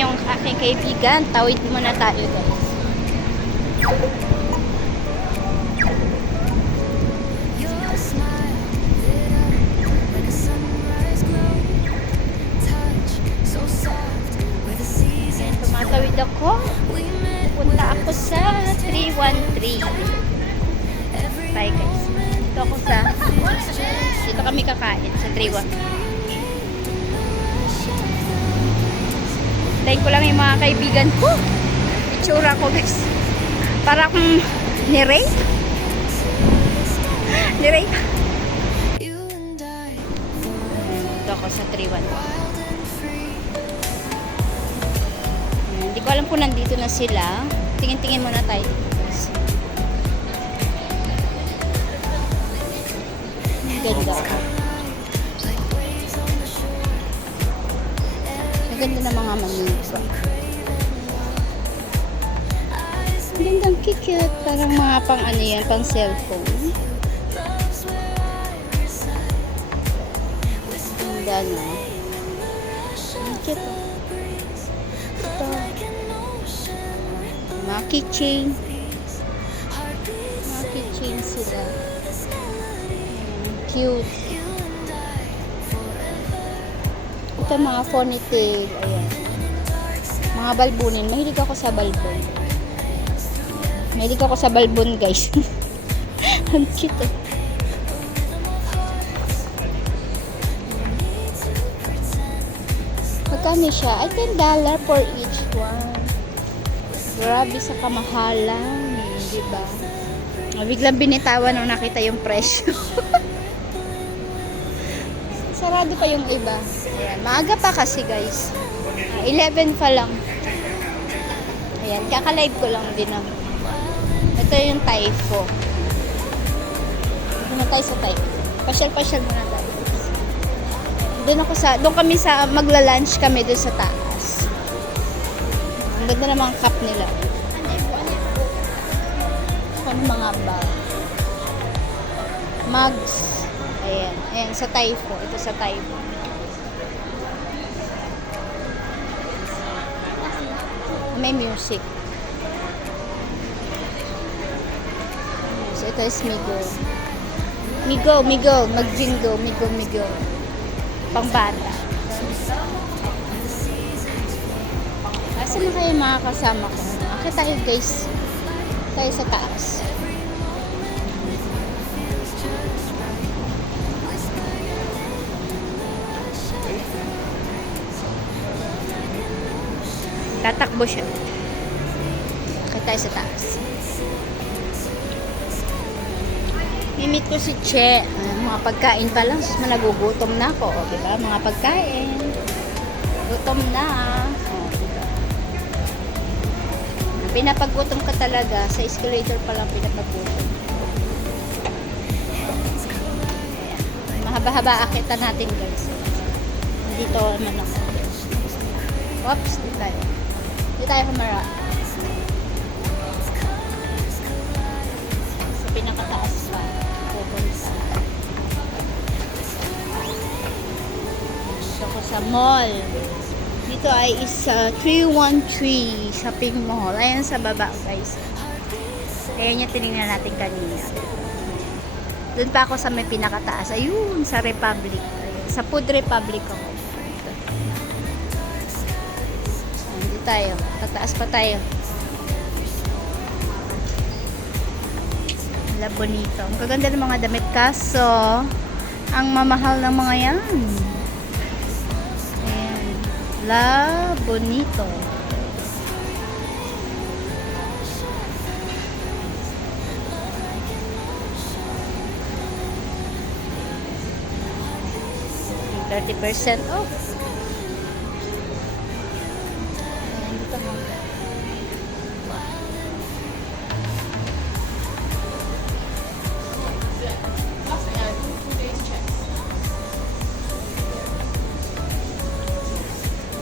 yung aking kaibigan. Tawid muna tayo, guys. Your smile lit up like a sunrise glow. Touch so soft where the seasons Tumatawid ako. we met. Punta ako sa 313. Bye, guys. Dito kami kakain sa 313. Tayin ko lang yung mga kaibigan ko. Itsura ko, guys. Para akong ni-rape. Ni-rape. You and I, Dito ako sa 313. wild and free. Hindi ko alam kung nandito na sila. Tingin-tingin muna tayo. Guys. Ganda. Like waves on the shore. Maganda na mga manisa. Eyes Gandang cute. Parang mga pang ano yan, pang cellphone. love's where I reside. Ganda na. Cute. Ito. Like an ocean with Mga keychain. peace. Heartbeats Mga keychain sila. this melody. Cute. You and I forever. Ito mga ponytail. Ayan. Mga balbunin. Mahilig ako sa balbon. Mahilig ako sa balbon, guys. Ang cute eh. Magkano siya? Ay, $10 for each one. Grabe sa kamahalan. Diba? Biglang binitawan nung nakita yung presyo. Sarado pa yung iba. Ayan. Maaga pa kasi, guys. 11 pa lang. Ayan. Kaka-live ko lang din ako. Ito yung Typho. Doon tayo sa Typho. Pasyal-pasyal muna tayo. Doon kami sa, magla-lunch kami doon sa taas. Ang ganda ng mga cup nila. Ano mga bag. Mugs. Ayan. Ayan, sa Typho. Ito sa Typho. May music. So, ito is Migo. Migo. Mag-jingo. Migo. Pangbata. Asan na kayo mga kasama ko? Akit tayo, guys. Tayo sa taas. Tatakbo siya. Akit tayo sa taas. Mimit ko si Che. Mga pagkain pa lang. Nagugutom na ako. O, diba? Mga pagkain. Gutom na. O, diba? Pinapagutom ka talaga. Sa escalator pa lang pinapagutom. Ayan. Mahaba-haba akitan natin, guys. Dito naman ako. Oops, di tayo. Di tayo kumara. Sa pinakataas pa. Pupunta. Dito ko sa mall. Dito ay isa 313 shopping mall. Ayan sa baba, guys. Ayan yung tinignan natin kanina. Doon pa ako sa may pinakataas. Ayun, sa Republic. Ayun, sa Food Republic ako. Dito tayo. Tataas pa tayo. La Bonito. Ang kaganda ng mga damit, kaso ang mamahal ng mga yan. Ayan. La Bonito. May 30% off. Ayan, dito mo.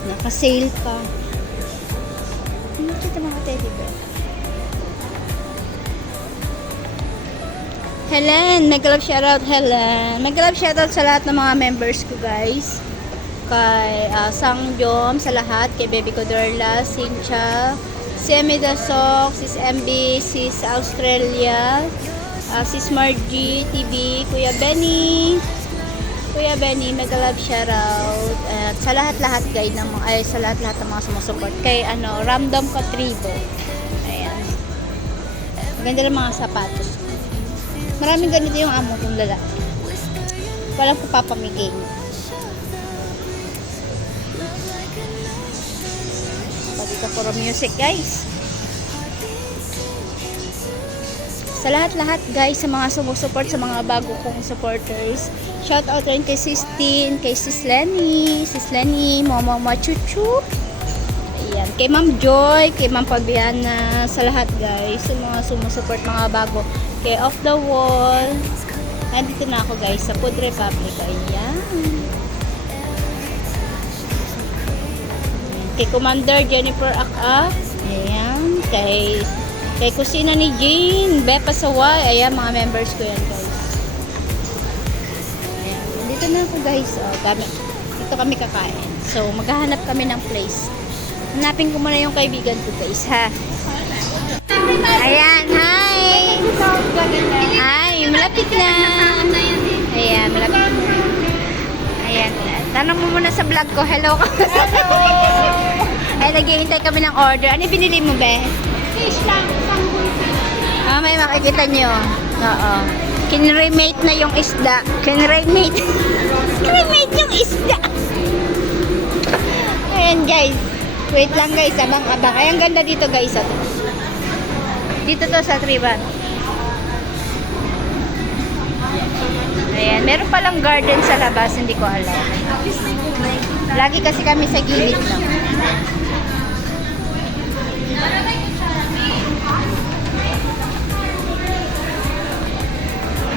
Naka-sale pa. Hindi kita mga teddy bear. Helen, mega love shoutout Helen. Mega love shoutout sa lahat ng mga members ko, guys. kay Sangjom, sa lahat, kay Baby Codorla, Sincha, si Emidasok, Sis MB, Sis Australia, Sis Margie TV, Kuya Benny, mega love shoutout. At sa lahat-lahat guys ng mga sa lahat-lahat ng mga sumusupport kay Ramdam Katribo. Ayan. Maganda lang mga sapatos. Maraming ganito yung amo kong lalaki. Walang papamigay niyo. Pati ka puro music guys. Sa lahat-lahat guys, sa mga sumusupport, sa mga bago kong supporters. Shout out rin kay Sis Tin, kay Sis Lenny, Mama Chuchu. Ayan, kay Ma'am Joy, kay Ma'am Fabiana, sa lahat guys, sa mga sumusupport, mga bago. Kay Off the Wall. Nandito na ako guys sa Food Republic. Ayan. Kay Commander Jennifer Akak. Ayan. Kay Kusina ni Jean, Bepa Saway. Ayan, mga members ko yan guys. Ayan. Dito na ako guys. Dito kami kakain. So, maghahanap kami ng place. Hanapin ko muna yung kaibigan ko guys, ha? Ayan, hi! Hi, malapit na. Ayan, malapit na. Ayan. Tanong mo muna sa vlog ko. Hello ka. Ay, naghihintay kami ng order. Ano yung binili mo, be? Fish lang, May makikita nyo. Oo. Kinremate na yung isda. Kinremate yung isda. Ayan guys. Wait lang guys. Abang-abang. Ayan, ganda dito guys. Dito to sa Triban. Ayan. Meron palang garden sa labas. Hindi ko alam. Lagi kasi kami sa gilid lang.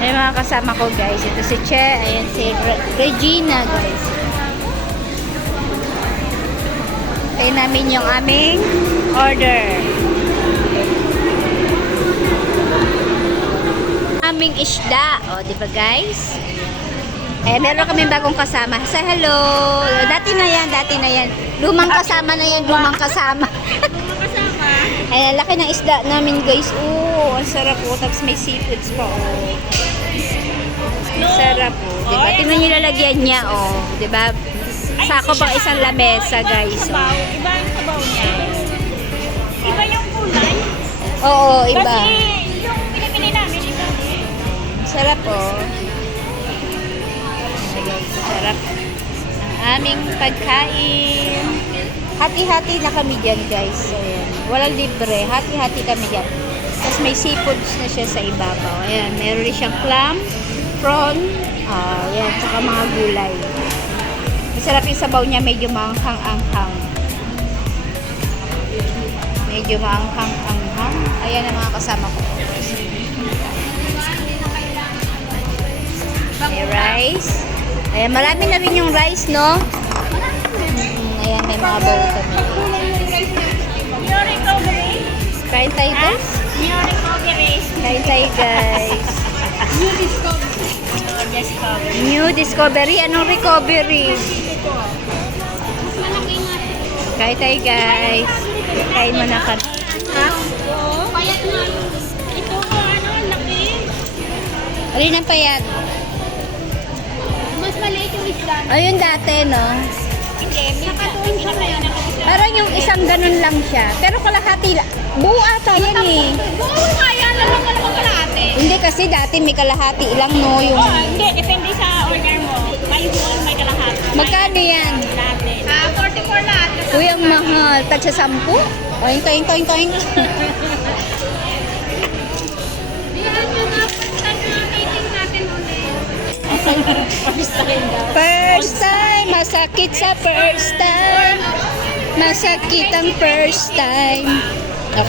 May mga kasama ko guys. Ito si Che. Ayan si Regina guys. Tayo namin yung aming order. Aming isda. O, diba guys? Eh, meron kami bagong kasama. Say hello. Dati na yan. Lumang kasama na yan. Ayan, laki ng isda namin guys. Oh, ang sarap po. Tapos may seafoods pa. Oh. Ang sarap po. Diba? Tingnan nyo lalagyan niya. Oh. Diba? Sako pang isang lamesa guys. Oh. Iba yung sabaw niya. Iba yung kulay. Oo, iba. Kasi yung pinipili namin, iba. Sarap po. Sarap. Ang aming pagkain. Hati-hati na kami dyan guys. Ayan. Walang libre. Hati-hati kami dyan. Tapos may seafoods na siya sa ibabaw. Ayan. Meron rin siyang clam, prawn, ayan. Tsaka mga gulay. Masarap yung sabaw niya. Medyo maanghang-anghang. Ayan ang mga kasama ko. May rice. Ayan. Marami na rin yung rice, no? Ayan, may mga bowl kami. New recovery. Kain tayo guys. New recovery. Kain tayo guys. New discovery. Anong recovery? Kain tayo guys. Kain mo na ka. Payat na. Ito ko, laki. Alin ang payat? Mas maliit yung isda. Ayun dati, no? Hindi, nakatuon siya ngayon. Parang yung isang ganun lang siya. Pero kalahati lang. Buo ata yan eh. Oo nga yan, alam ka naman kalahati. Hindi kasi dati may kalahati lang, no? Yung... Hindi, depende sa order mo. May buwan, may kalahati. Magkano yan? Lahat. 44 lahat. Uy, ang mahal. Tag sa 10? Toing. Diyan yung napuntan na meeting natin ulit. First time. Masakit sa first time. Masakit ang first time.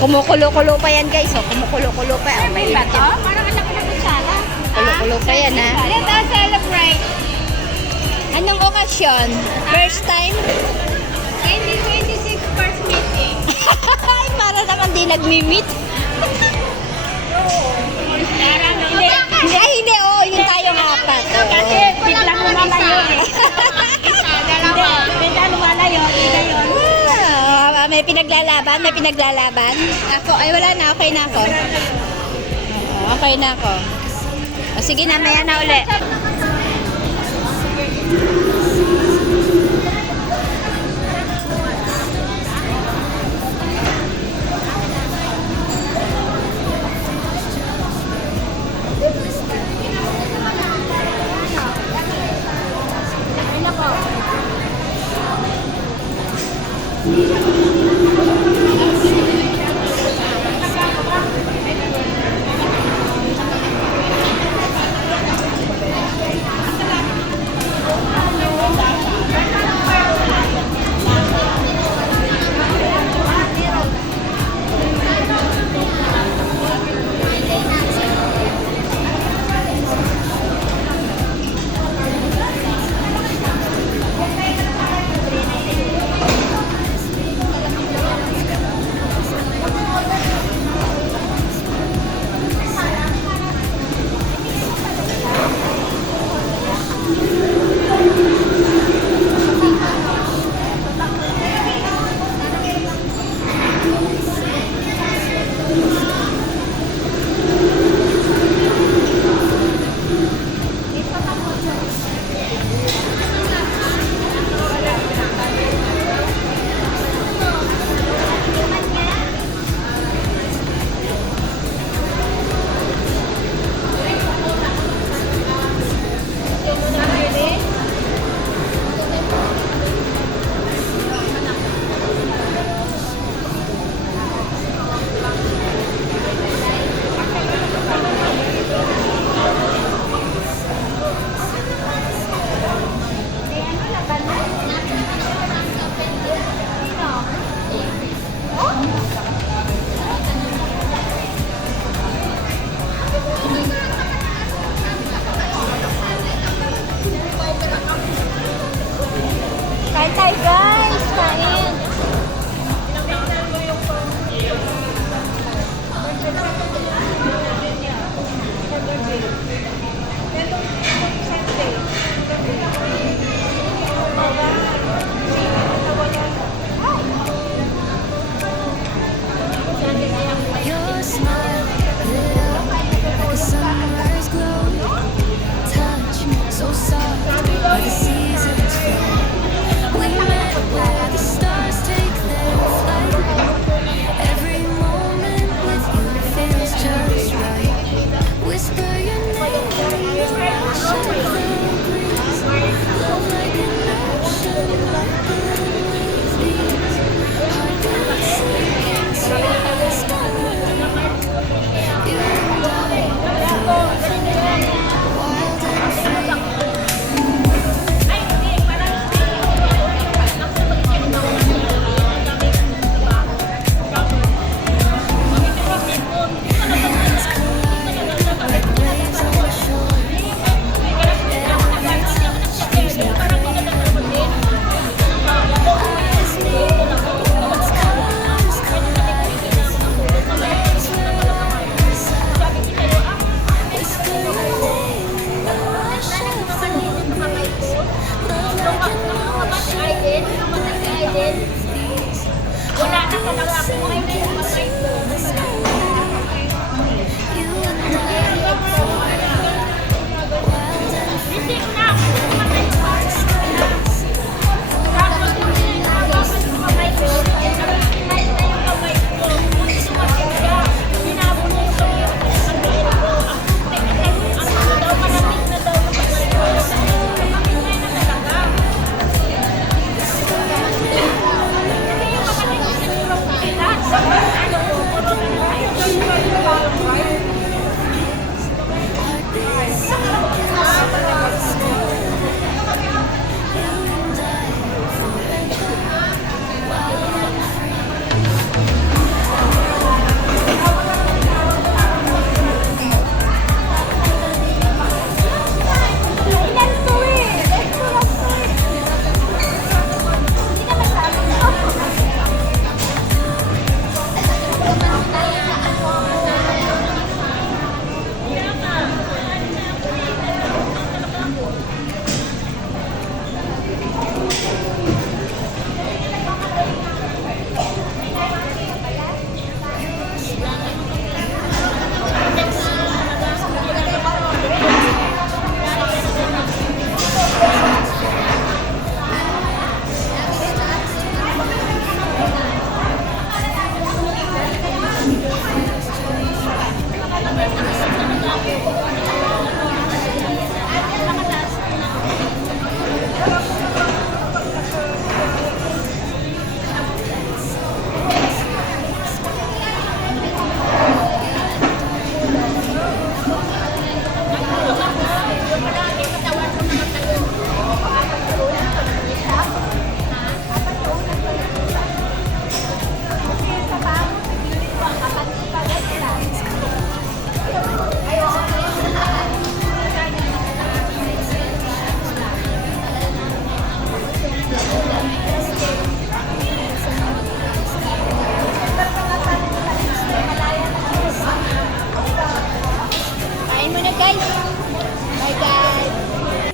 Kumukulo-kulo pa yan guys. Kumukulo-kulo pa. Oh, may Ba to? Parang anak ko na kutsara. kulo-kulo pa yan ha. Let us celebrate. Anong okasyon? First time? 2026 first meeting. Ay, para naman di nagmi-meet. Parang hindi. Ay, hindi. Oo, yun tayong apat. Kasi biglang lumalayo eh. Isa, dalawa. May pinaglalaban? May pinaglalaban? Ako, ay wala na. Okay na ako. Oo, okay na ako. O, sige na, maya na uli. Kain tayo guys! Kain! Your smile lit up like a sunrise glow. Touch so soft where the seasons flow. We met where the stars take their flight. Every moment with you feels just right. Whisper your name in the rush of the breeze. Love like an ocean, like the waves beats. Heartbeats sink into the starlight. You and I, forever, wild and free.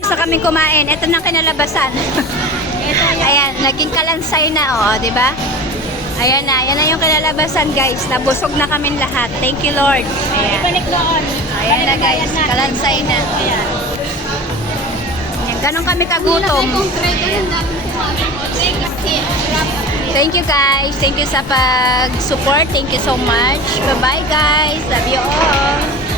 na kami kumain. Ito na kinalabasan. Ayan, naging kalansay na, oh, di ba? Ayan na yung kinalabasan, guys. Nabusog na kami lahat. Thank you, Lord. Ayan. Ibalik doon. Ayan na, guys. Kalansay na. Ayan. Ganon kami kagutom. Thank you, guys. Thank you sa pag-support. Thank you so much. Bye-bye, guys. Love you all.